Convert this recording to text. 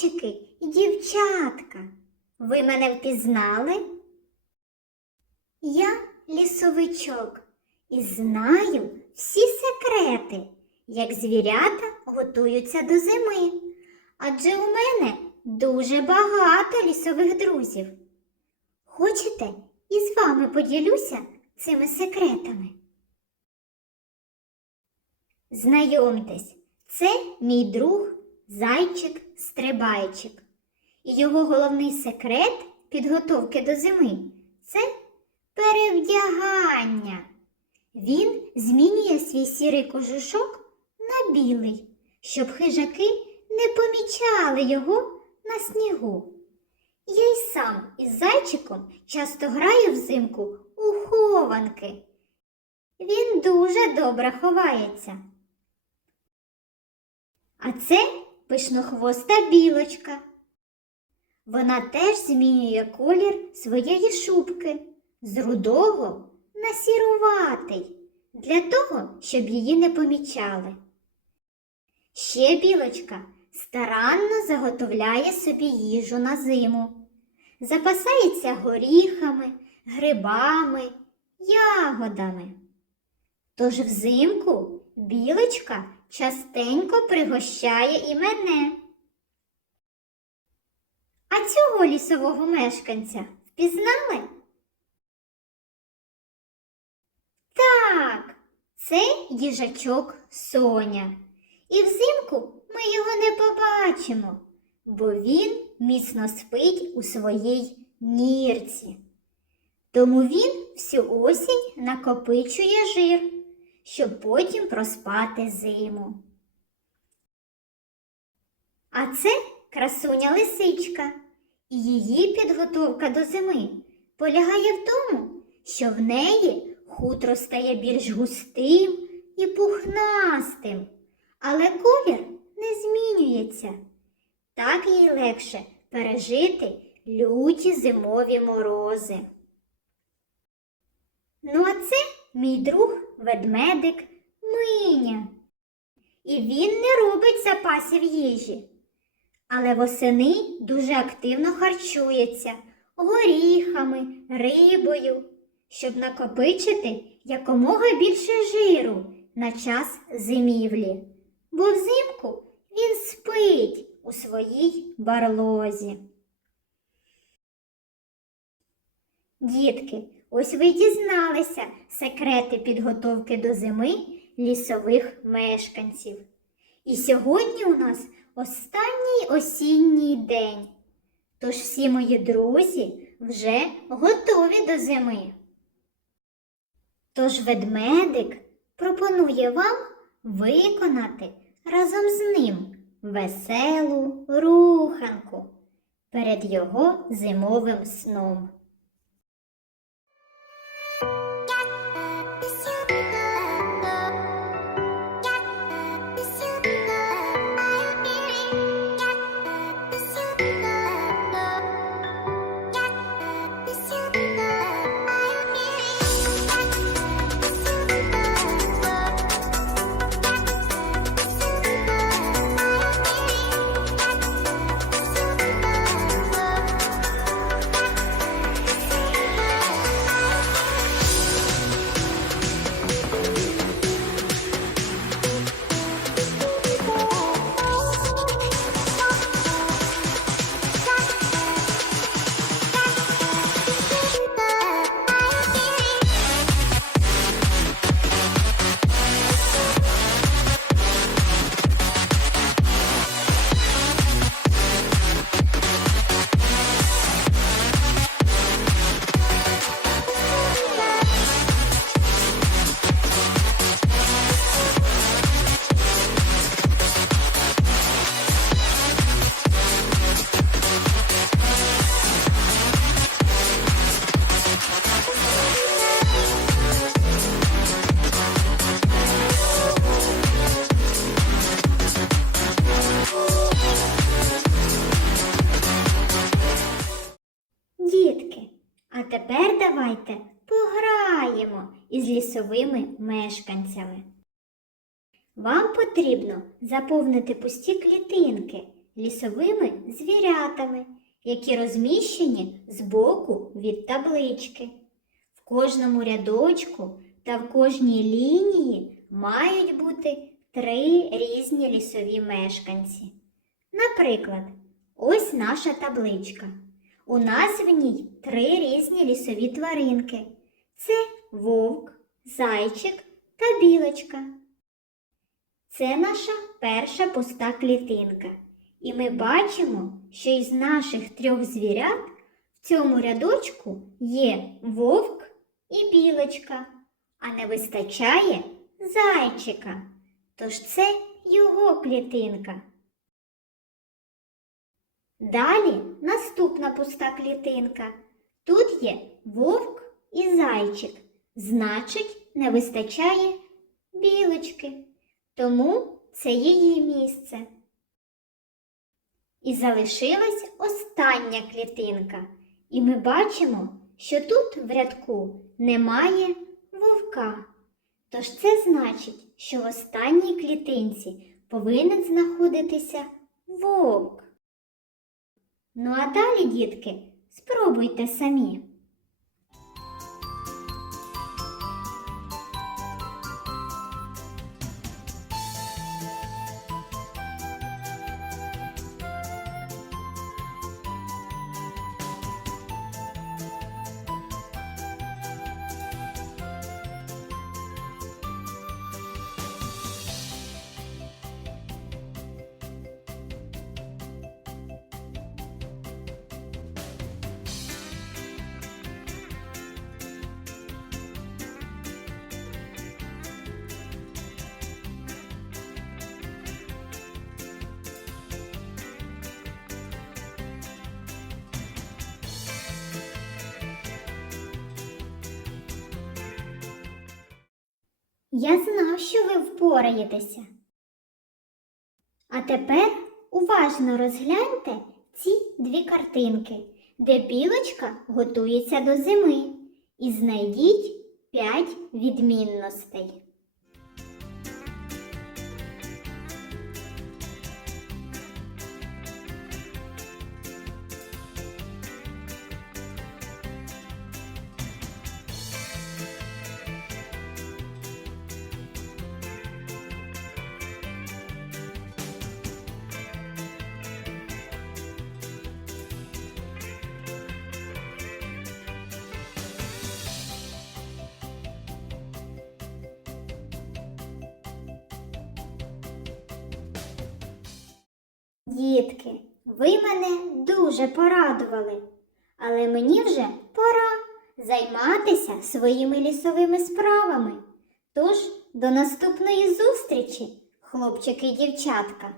хлопчики і дівчатка. Ви мене впізнали? Я лісовичок і знаю всі секрети, як звірята готуються до зими. Адже у мене дуже багато лісових друзів. Хочете, і з вами поділюся цими секретами? Знайомтесь, це мій друг зайчик Стрибайчик. І його головний секрет підготовки до зими це перевдягання. Він змінює свій сірий кожушок на білий, щоб хижаки не помічали його на снігу. Я й сам із зайчиком часто граю взимку у хованки. Він дуже добре ховається. А це пишнохвоста білочка. Вона теж змінює колір своєї шубки з рудого на сіруватий, для того, щоб її не помічали. Ще білочка старанно заготовляє собі їжу на зиму, запасається горіхами, грибами, ягодами. Тож взимку білочка частенько пригощає і мене. А цього лісового мешканця впізнали? Так, це їжачок Соня. І взимку ми його не побачимо, бо він міцно спить у своїй нірці. Тому він всю осінь накопичує жир, щоб потім проспати зиму. А це красуня лисичка, і її підготовка до зими полягає в тому, що в неї хутро стає більш густим і пухнастим, але колір не змінюється. Так їй легше пережити люті зимові морози. Ну, а це мій друг ведмедик Миня. І він не робить запасів їжі. Але восени дуже активно харчується горіхами, рибою, щоб накопичити якомога більше жиру на час зимівлі. Бо взимку він спить у своїй барлозі. Дітки, ось ви дізналися секрети підготовки до зими лісових мешканців. І сьогодні у нас останній осінній день. Тож всі мої друзі вже готові до зими. Тож ведмедик пропонує вам виконати разом з ним веселу руханку перед його зимовим сном. Тепер давайте пограємо із лісовими мешканцями. Вам потрібно заповнити пусті клітинки лісовими звірятами, які розміщені збоку від таблички. В кожному рядочку та в кожній лінії мають бути три різні лісові мешканці. Наприклад, ось наша табличка. У нас в ній три різні лісові тваринки. Це вовк, зайчик та білочка. Це наша перша пуста клітинка. І ми бачимо, що із наших трьох звірят в цьому рядочку є вовк і білочка, а не вистачає зайчика. Тож це його клітинка. Далі наступна пуста клітинка. Тут є вовк і зайчик. Значить, не вистачає білочки. Тому це її місце. І залишилась остання клітинка. І ми бачимо, що тут в рядку немає вовка. Тож це значить, що в останній клітинці повинен знаходитися вовк. Ну а далі, дітки, спробуйте самі. Я знав, що ви впораєтеся. А тепер уважно розгляньте ці дві картинки, де білочка готується до зими, і знайдіть п'ять відмінностей. Дітки, ви мене дуже порадували, але мені вже пора займатися своїми лісовими справами. Тож до наступної зустрічі, хлопчики і дівчатка.